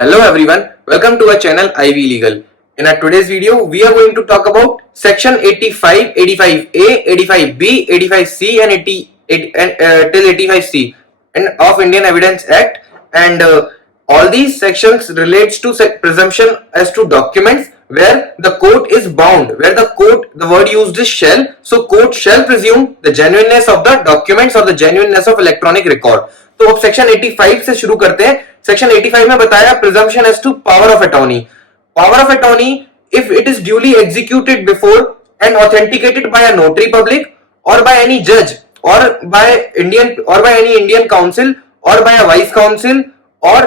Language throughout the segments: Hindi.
Hello everyone, welcome to our channel Ivy Legal. In our today's video, we are going to talk about section 85, 85A, 85B, 85C and, till 85C and of Indian Evidence Act, and all these sections relates to presumption as to documents where the court is bound, where the word used is shall, so court shall presume the genuineness of the documents or the genuineness of electronic record. तो अब सेक्शन 85 से शुरू करते हैं. सेक्शन 85 में बताया presumption as to power of attorney. Power of attorney if it is duly executed before and authenticated by a notary public or by any judge or by any Indian council or by a vice council or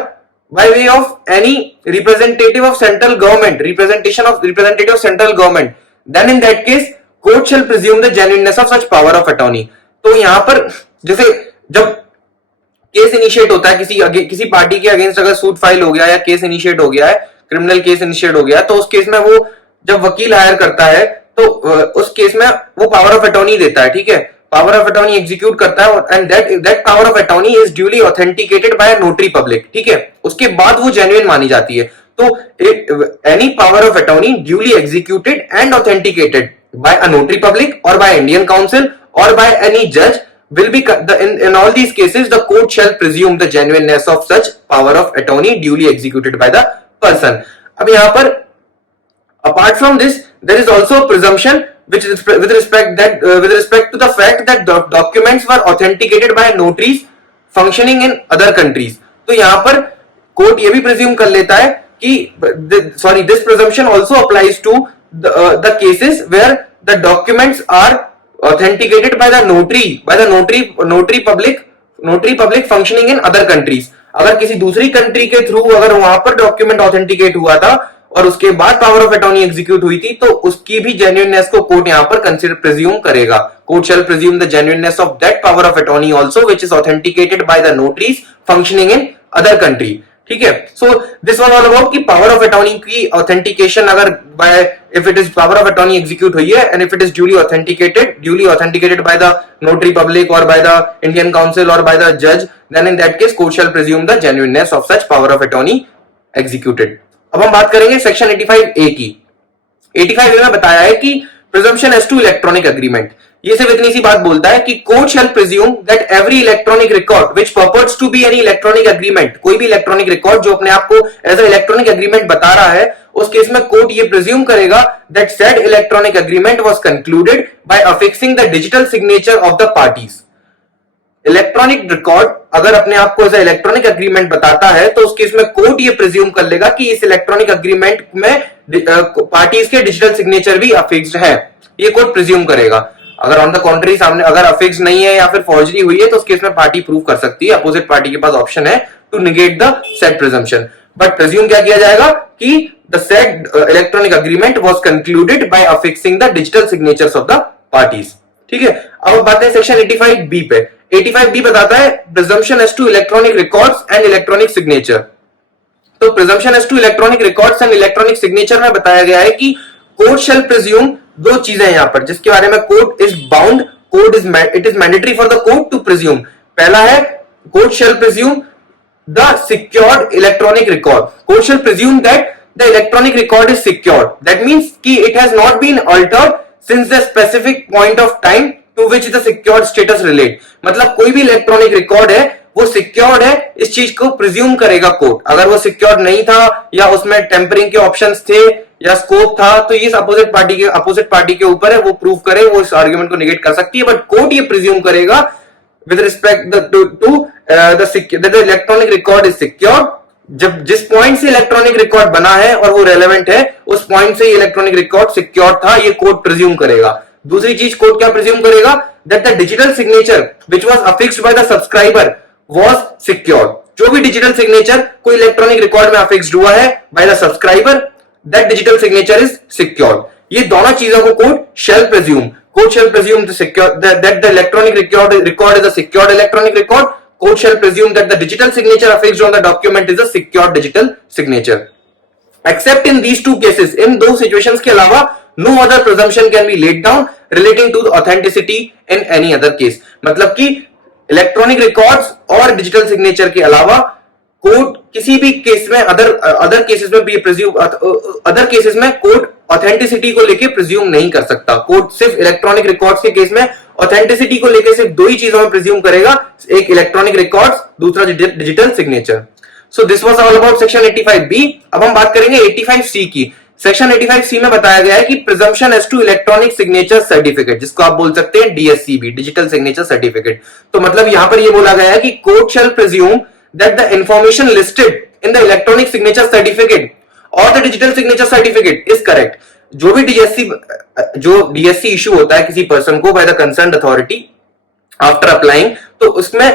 by way of any representative of central government, representative of central government, then in that case court shall presume the genuineness of such power of attorney. तो यहां पर जैसे जब केस इनिशिएट होता है किसी पार्टी के अगेंस्ट, अगर सूट फाइल हो गया या केस इनिशिएट हो गया है, क्रिमिनल केस इनिशिएट हो गया, तो उस केस में वो जब वकील हायर करता है तो उस केस में वो पावर ऑफ अटॉर्नी देता है. ठीक है, पावर ऑफ अटॉर्नी एग्जीक्यूट करता है and that power of attorney is duly authenticated by notary public. ठीक है, उसके बाद वो जेन्युइन मानी जाती है. तो any power of attorney duly executed and authenticated by a notary public और बाय इंडियन काउंसिल और बाय एनी जज will be in all these cases the court shall presume the genuineness of such power of attorney duly executed by the person. अब यहाँ पर apart from this there is also a presumption which is with respect to the fact that documents were authenticated by notaries functioning in other countries. तो यहाँ पर कोर्ट ये भी presume कर लेता है कि this presumption also applies to the cases where the documents are authenticated by the notary public functioning in other countries. अगर किसी दूसरी कंट्री के थ्रू अगर वहां पर डॉक्यूमेंट ऑथेंटिकेट हुआ था और उसके बाद पावर ऑफ अटॉर्नी एग्जीक्यूट हुई थी, तो उसकी भी जेन्युइननेस को कोर्ट यहां पर कंसीडर प्रिज्यूम करेगा. Court shall presume the genuineness of that power of attorney also which is authenticated by the notaries functioning in other country. ठीक है, so this was all about कि पावर ऑफ अटॉर्नी की ऑथेंटिकेशन अगर by if it is power of attorney execute हुई है and if it is duly authenticated by the notary public or by the Indian council or by the judge, then in that case court shall presume the genuineness of such power of attorney executed. अब हम बात करेंगे सेक्शन 85A की. 85A में बताया है कि presumption as to electronic agreement. ये सिर्फ इतनी सी बात बोलता है कि court shall presume that every electronic record which purports to be any electronic agreement, कोई भी इलेक्ट्रॉनिक रिकॉर्ड जो अपने आप को एज अ इलेक्ट्रॉनिक एग्रीमेंट बता रहा है, उस केस में कोर्ट ये प्रिज्यूम करेगा that said electronic agreement was concluded by affixing the digital signature of the parties. Electronic record अगर अपने आप को एज अ इलेक्ट्रॉनिक एग्रीमेंट बताता है तो उस केस में कोर्ट ये प्रिज्यूम कर लेगा कि इस इलेक्ट्रॉनिक एग्रीमेंट में पार्टीज के डिजिटल सिग्नेचर भी अफिक्स्ड है. ये कोर्ट प्रिज्यूम करेगा. अगर ऑन द कॉन्ट्री सामने अगर अफिक्स नहीं है या फिर फॉर्जरी हुई है तो उस केस में पार्टी प्रूव कर सकती है. अपोजिट पार्टी के पास ऑप्शन है to negate the said presumption, but presume क्या किया जाएगा कि the said electronic agreement was concluded by affixing the digital signatures of the parties. ठीक है, अब बात है सेक्शन 85B पे. 85B बताता है presumption as to electronic records and electronic signature. तो presumption as to electronic records and electronic signature में बताया गया है कि कोर्ट शैल प्रिज्यूम दो चीजें यहां पर जिसके बारे में court is bound, it is mandatory for the court to presume. पहला है court shall presume the secured electronic record. Court shall presume that the electronic record is secured. That means कि it has not been altered since the specific point of time to which the secured status relate. मतलब कोई भी इलेक्ट्रॉनिक रिकॉर्ड है वो सिक्योर्ड है, इस चीज को प्रिज्यूम करेगा कोर्ट. अगर वो सिक्योर्ड नहीं था या उसमें टेम्परिंग के ऑप्शंस थे या स्कोप था तो ये अपोजिट पार्टी के ऊपर है, वो प्रूव करे, वो इस आर्गुमेंट को निगेट कर सकती है. बट कोर्ट ये प्रिज्यूम करेगा with respect to the electronic record is secured. जब जिस पॉइंट से इलेक्ट्रॉनिक रिकॉर्ड बना है और वो रेलेवेंट है उस पॉइंट से इलेक्ट्रॉनिक रिकॉर्ड सिक्योर्ड था, ये कोर्ट प्रिज्यूम करेगा. दूसरी चीज कोर्ट क्या प्रिज्यूम करेगा that the digital signature which was affixed by the subscriber was secured. जो भी डिजिटल सिग्नेचर कोई इलेक्ट्रॉनिक रिकॉर्ड में अफिक्स्ड हुआ है by the subscriber, that digital signature is secured. ये दोनों चीजों को court shall presume. Court shall presume that the electronic record is a secured electronic record. Court shall presume that the digital signature affixed on the document is a secured digital signature. Except in these two cases, in दो situations के अलावा no other presumption can be laid down relating to the authenticity in any other case. मतलब कि इलेक्ट्रॉनिक रिकॉर्ड्स और डिजिटल सिग्नेचर के अलावा कोर्ट किसी भी केस में अदर केसेस में भी प्रिज्यूम अदर केसेस में कोर्ट ऑथेंटिसिटी को लेके प्रिज्यूम नहीं कर सकता। कोर्ट सिर्फ इलेक्ट्रॉनिक रिकॉर्ड्स के केस में ऑथेंटिसिटी को लेके सिर्फ दो ही चीजों में प्रिज्यूम करेगा, एक इलेक्ट्रॉनिक रिकॉर्ड्स, दूसरा digital signature. So this was all about section 85B। अब हम बात करेंगे 85C की। सेक्शन 85C में बताया गया है कि presumption as to electronic signature certificate, जिसको आप बोल सकते हैं DSCB, डिजिटल सिग्नेचर सर्टिफिकेट। तो मतलब यहां पर यह बोला गया है कि court shall presume that the information listed in the electronic signature certificate or the digital signature certificate is correct। जो DSC इशू होता है किसी पर्सन को by the concerned authority after applying, तो उसमें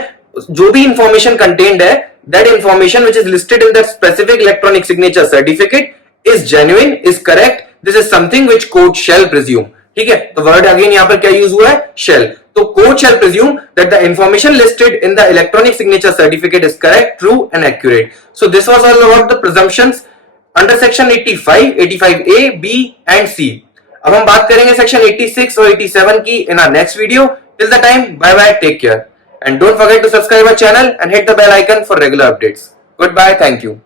जो भी इंफॉर्मेशन कंटेन्ड है, that information which is listed in that specific electronic signature certificate is genuine, is correct, this is something which court shall presume। ठीक है, तो वर्ड अगेन यहां पर क्या यूज हुआ है, shall। तो court shall presume that the information listed in the electronic signature certificate is correct, true and accurate। So this was all about the presumptions under section 85, 85A, B and C। अब हम बात करेंगे section 86 और 87 की in our next video। Till the time, bye bye, take care and don't forget to subscribe our channel and hit the bell icon for regular updates। Goodbye, thank you।